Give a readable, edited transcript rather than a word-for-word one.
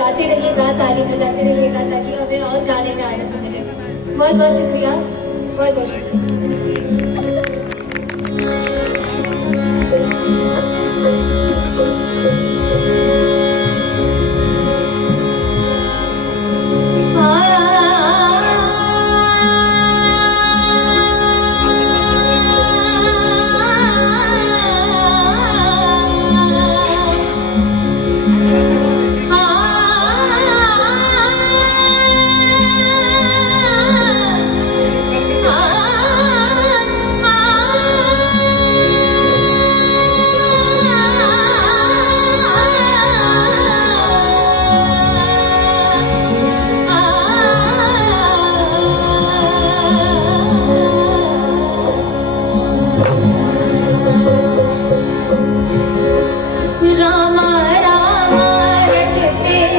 गाते रहिएगा, ताली बजाते रहिएगा ताकि हमें और गाने में आनंद मिले। बहुत बहुत शुक्रिया, बहुत बहुत शुक्रिया।